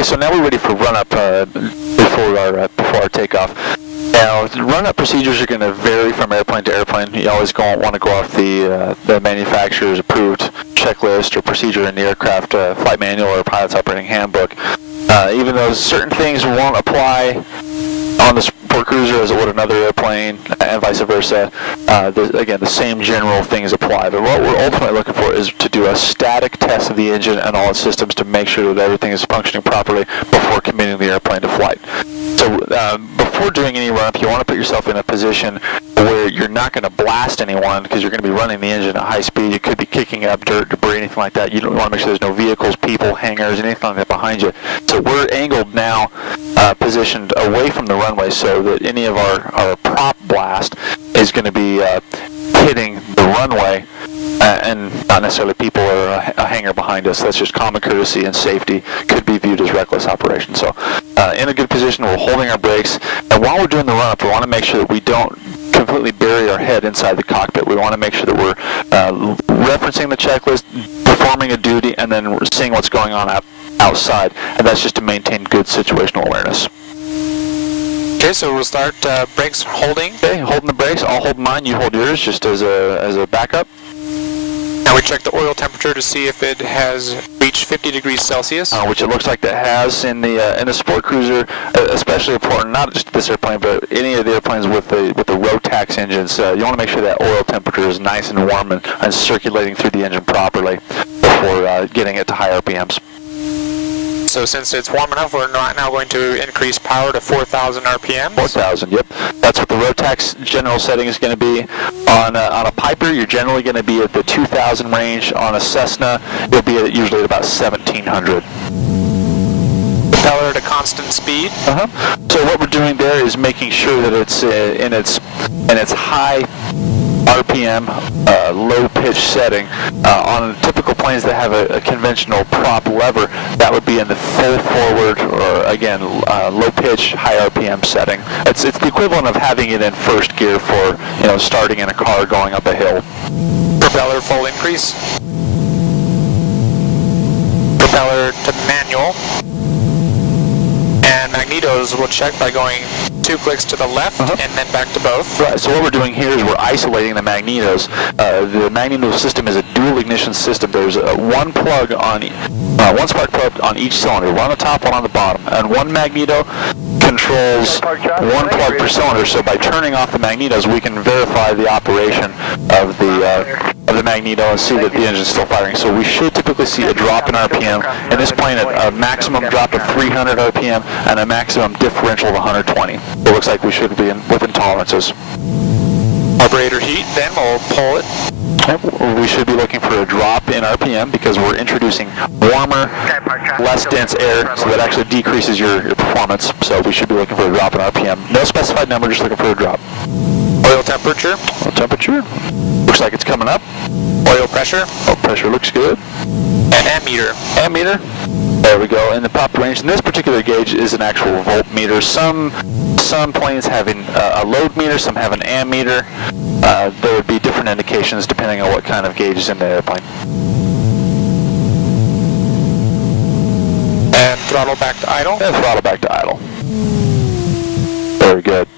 Okay, so now we're ready for run-up before our takeoff. Now, run-up procedures are going to vary from airplane to airplane. You always want to go off the manufacturer's approved checklist or procedure in the aircraft flight manual or pilot's operating handbook. Even though certain things won't apply on the sport cruiser as it would another airplane, and vice versa. Again, the same general things apply. But what we're ultimately looking for is to do a static test of the engine and all its systems to make sure that everything is functioning properly before committing the airplane to flight. So before doing any run-up, you want to put yourself in a position where you're not going to blast anyone because you're going to be running the engine at high speed. You could be kicking up dirt, debris, anything like that. You don't want to make sure there's no vehicles, people, hangars, anything like that behind you. So we're angled now, positioned away from the runway so that any of our prop blast is going to be hitting the runway and not necessarily people or a hangar behind us. That's just common courtesy and safety. Could be viewed as reckless operation. So in a good position, we're holding our brakes. And while we're doing the run-up, we want to make sure that we don't completely bury our head inside the cockpit. We want to make sure that we're referencing the checklist, performing a duty, and then seeing what's going on outside. And that's just to maintain good situational awareness. Okay, so we'll start brakes holding. Okay, holding the brakes. I'll hold mine. You hold yours, just as a backup. Now we check the oil temperature to see if it has reached 50 degrees Celsius. Which it looks like it has in the sport cruiser, especially important, not just this airplane, but any of the airplanes with the Rotax engines. You want to make sure that oil temperature is nice and warm and circulating through the engine properly before getting it to high RPMs. So since it's warm enough, we're not now going to increase power to 4,000 RPM. 4,000, yep. That's what the Rotax general setting is going to be. On a Piper, you're generally going to be at the 2,000 range. On a Cessna, you'll be usually at about 1,700. Propeller at a constant speed. So what we're doing there is making sure that it's in its high RPM, low pitch setting. On typical planes that have a conventional prop lever, that would be in the full forward or again low pitch, high RPM setting. It's the equivalent of having it in first gear for starting in a car going up a hill. Propeller full increase. Propeller to manual. And magnetos we'll check by going 2 clicks to the left and then back to both. Right, so what we're doing here is we're isolating the magnetos. The magneto system is a dual ignition system. There's one plug on, one spark plug on each cylinder, one on the top, one on the bottom. And one magneto controls one plug per cylinder, so by turning off the magnetos, we can verify the operation of the magneto and see that the engine's still firing. So we should typically see a drop in RPM. In this plane, a maximum drop of 300 RPM and a maximum differential of 120. It looks like we should be within tolerances. Carburetor heat, then we'll pull it. We should be looking for a drop in RPM because we're introducing warmer, less dense air, so that actually decreases your performance. So we should be looking for a drop in RPM. No specified number, just looking for a drop. Oil temperature. Oil temperature. Looks like it's coming up. Oil pressure. Oil pressure looks good. And ammeter. Ammeter. There we go. In the proper range. And this particular gauge is an actual voltmeter. Some planes have a load meter, some have an ammeter. There would be different indications depending on what kind of gauge is in the airplane. And throttle back to idle. And throttle back to idle. Very good.